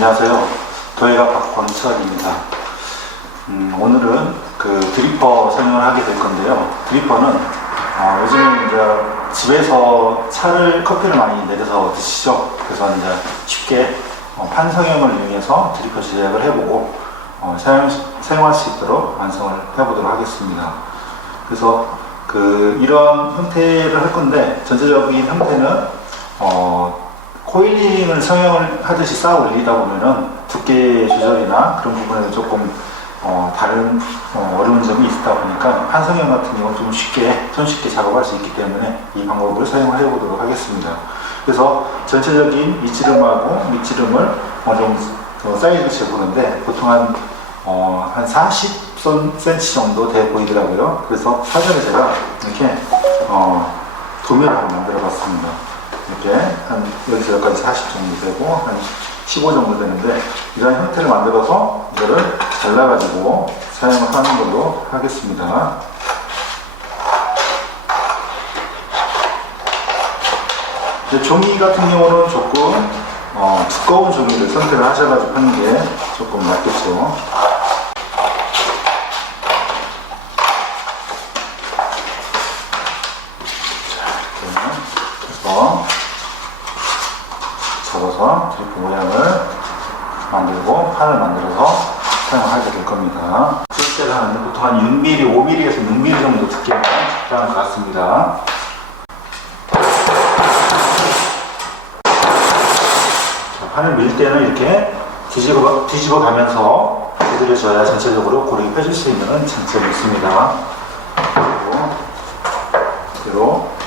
안녕하세요. 도예가 박권철입니다. 오늘은 그 드리퍼 설명을 하게 될 건데요. 드리퍼는 요즘에 이제 집에서 커피를 많이 내려서 드시죠. 그래서 이제 쉽게 판성형을 이용해서 드리퍼 제작을 해보고 사용할 수 있도록 완성을 해보도록 하겠습니다. 그래서 이런 형태를 할 건데, 전체적인 형태는 코일링을 성형을 하듯이 쌓아 올리다 보면은 두께 조절이나 그런 부분에서 조금 다른 어려운 점이 있다 보니까 판성형 같은 경우는 좀 손쉽게 작업할 수 있기 때문에 이 방법을 사용을 해보도록 하겠습니다. 그래서 전체적인 윗지름하고 밑지름을 어느 정도 사이즈를 재보는데, 보통 한 40cm 정도 돼 보이더라고요. 그래서 사전에 제가 이렇게 도면을 한번 만들어 봤습니다. 이렇게 한 여기서 여기까지 40 정도 되고 한 15 정도 되는데, 이런 형태를 만들어서 이거를 잘라가지고 사용을 하는 걸로 하겠습니다. 종이 같은 경우는 조금 두꺼운 종이를 선택을 하셔가지고 하는 게 조금 낫겠죠. 접어서 드리퍼 모양을 만들고 판을 만들어서 사용을 하게 될 겁니다. 실제로는 보통 한 6mm, 5mm에서 6mm 정도 두께가 적당한 것 같습니다. 자, 판을 밀 때는 이렇게 뒤집어 가면서 두드려줘야 전체적으로 고르게 펴질 수 있는 장점이 있습니다. 그리고 그대로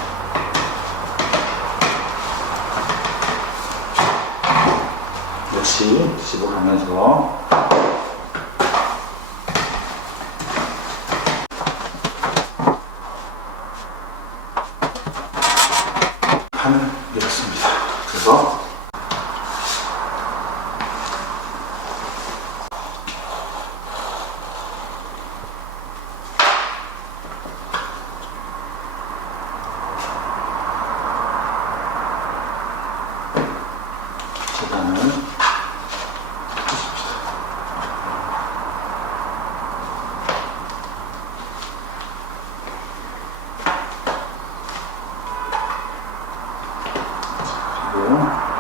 역시 뒤집어가면서 판을 밀었습니다. 그래서 재단을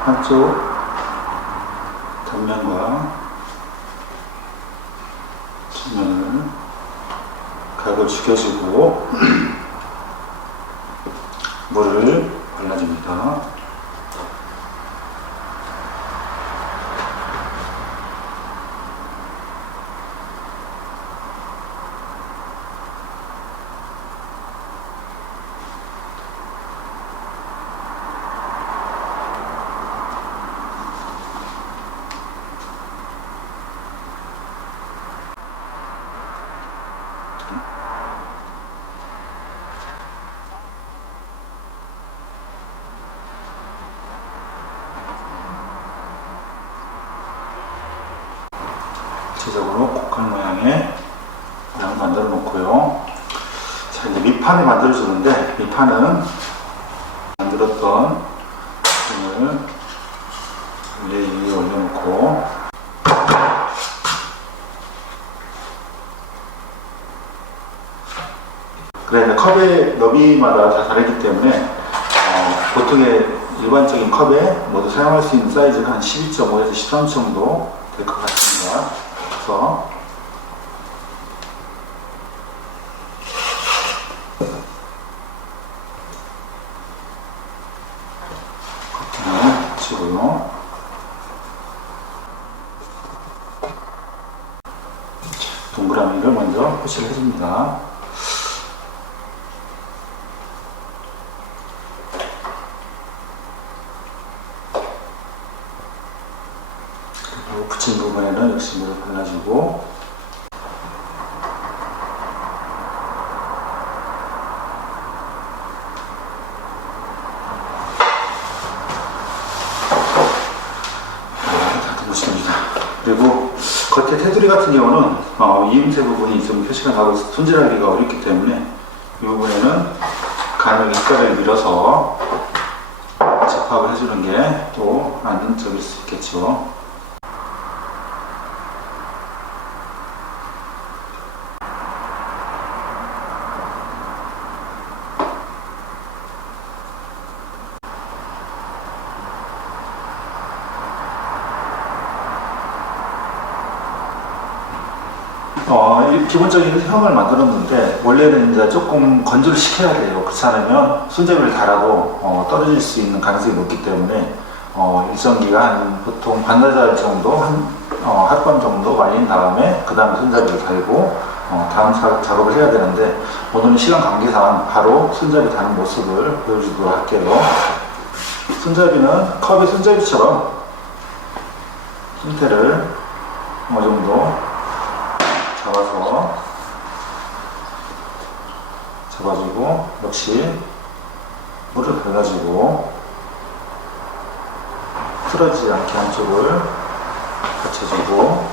한쪽 단면과 측면을 각을 죽여주고 물을 발라줍니다. 전체적으로 곡할 모양의 모양을 만들어 놓고요. 자, 이제 밑판을 만들어 주는데, 밑판은 만들었던 을 위에 올려놓고, 그래, 컵의 너비마다 다 다르기 때문에 보통의 일반적인 컵에 모두 사용할 수 있는 사이즈가 한 12.5에서 13 정도 될 것 같습니다. 그래서 커튼을 치고요. 동그라미를 먼저 표시를 해줍니다. 그리고 붙인 부분에는 역시 물을 발라주고, 다듬으십니다. 그리고 겉에 테두리 같은 경우는 이음새 부분이 좀 표시가 나고 손질하기가 어렵기 때문에 이 부분에는 간을 윗가를 밀어서 접합을 해주는 게 또 안정적일 수 있겠죠. 이 기본적인 형을 만들었는데 원래는 이제 조금 건조를 시켜야 돼요. 그렇지 않으면 손잡이를 달아도 떨어질 수 있는 가능성이 높기 때문에 일정 기간 보통 반나절 정도 하룻밤 정도 말린 다음에 그 다음에 손잡이를 달고 다음 작업을 해야 되는데 오늘은 시간 관계상 바로 손잡이 다는 모습을 보여주도록 할게요. 손잡이는 컵의 손잡이처럼 힘태를 어느 정도 잡아주고 역시 물을 발라주고 틀어지지 않게 한쪽을 받쳐주고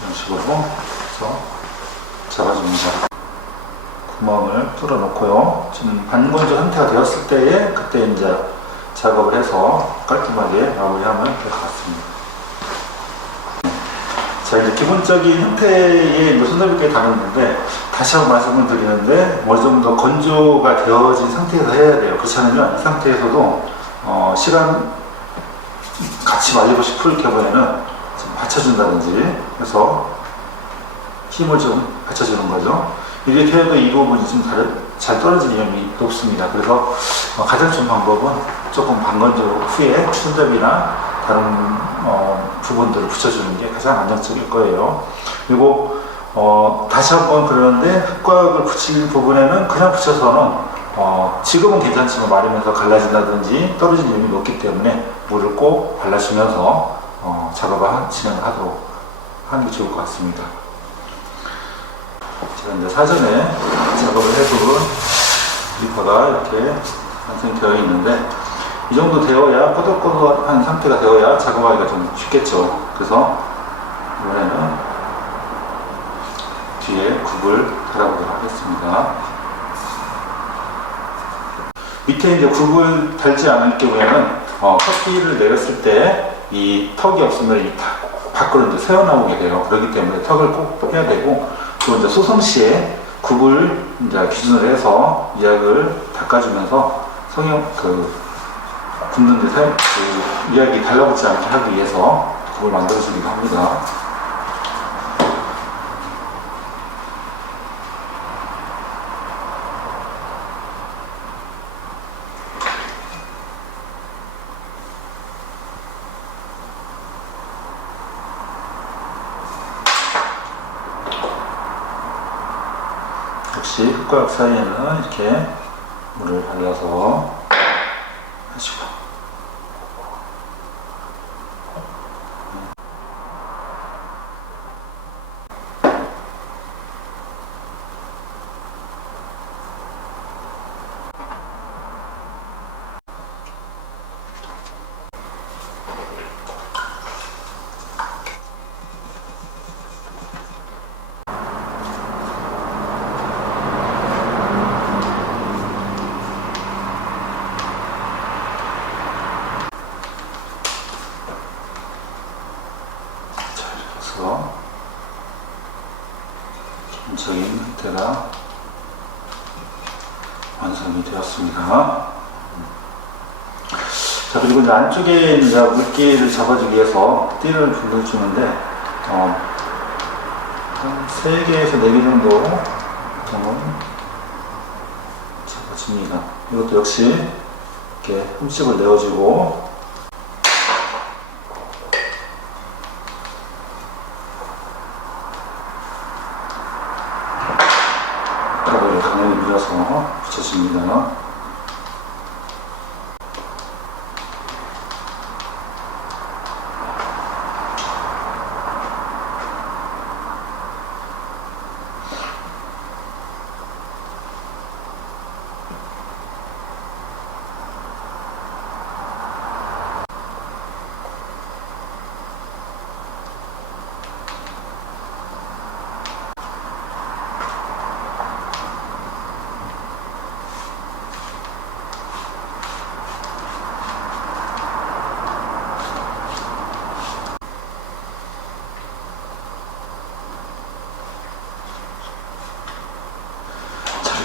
이런 식으로 해서 잡아줍니다. 구멍을 뚫어 놓고요. 지금 반건조 상태가 되었을 때에 그때 이제 작업을 해서 깔끔하게 마무리하면 될 것 같습니다. 자, 이제 기본적인 형태의 손잡이까지 다뤘는데 다시 한번 말씀을 드리는데 어느 정도 건조가 되어진 상태에서 해야 돼요. 그렇지 않으면 이 상태에서도 시간 같이 말리고 싶을 경우에는 좀 받쳐준다든지 해서 힘을 좀 받쳐주는 거죠. 이렇게 해도 이 부분이 좀 잘 떨어질 위험이 높습니다. 그래서 가장 좋은 방법은 조금 반건조 후에 손잡이나 다른 부분들을 붙여주는 게 가장 안정적일 거예요. 그리고 다시 한번 그러는데 흙곽을 붙일 부분에는 그냥 붙여서는 지금은 괜찮지만 마르면서 갈라진다든지 떨어질 위험이 높기 때문에 물을 꼭 발라주면서 작업을 진행을 하도록 하는 게 좋을 것 같습니다. 제가 이제 사전에 작업을 해둔 리퍼가 이렇게 완성이 되어 있는데 이 정도 되어야 꼬들꼬들한 상태가 되어야 작업하기가 좀 쉽겠죠. 그래서 이번에는 뒤에 굽을 달아보도록 하겠습니다. 밑에 이제 굽을 달지 않을 경우에는 커피를 내렸을 때 이 턱이 없으면 이 밖으로 이제 새어나오게 돼요. 그렇기 때문에 턱을 꼭 해야 되고 또 이제 소성 시에 굽을 이제 기준으로 해서 미약을 닦아주면서 굽는 데 미약이 달라붙지 않게 하기 위해서 굽을 만들어주기도 합니다. 역시 흙과 사이에는 이렇게 물을 발라서 하시고 기본적인 형태가 완성이 되었습니다. 자, 그리고 이제 안쪽에 이제 물기를 잡아주기 위해서 띠를 불러주는데 한 3개에서 4개 정도 잡아줍니다. 이것도 역시 이렇게 흠집을 내어주고 강하게 밀어서 붙여줍니다.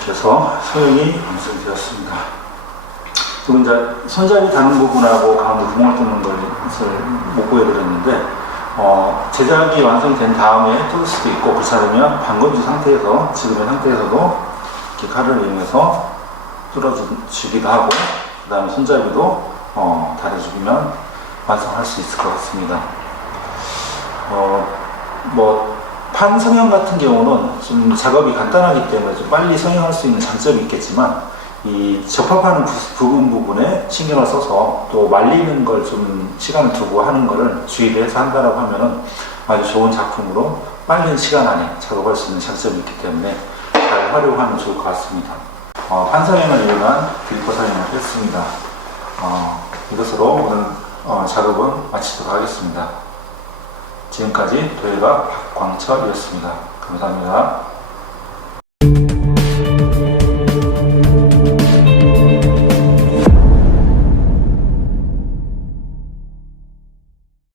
이렇게 해서 소형이 완성되었습니다. 지금 이제 손잡이 다는 부분하고 가운데 구멍을 뚫는 것을 못 보여드렸는데, 제작이 완성된 다음에 뚫을 수도 있고, 그렇지 않으면 방건조 상태에서, 지금의 상태에서도 이렇게 칼을 이용해서 뚫어주기도 하고, 그 다음에 손잡이도 달아주면 완성할 수 있을 것 같습니다. 판 성형 같은 경우는 좀 작업이 간단하기 때문에 좀 빨리 성형할 수 있는 장점이 있겠지만, 이 접합하는 부분에 신경을 써서 또 말리는 걸 좀 시간을 두고 하는 거를 주의를 해서 한다라고 하면은 아주 좋은 작품으로 빠른 시간 안에 작업할 수 있는 장점이 있기 때문에 잘 활용하면 좋을 것 같습니다. 판 성형을 이용한 드리퍼 사용을 했습니다. 이것으로 오늘 작업은 마치도록 하겠습니다. 지금까지 도예가 박광철이었습니다. 감사합니다.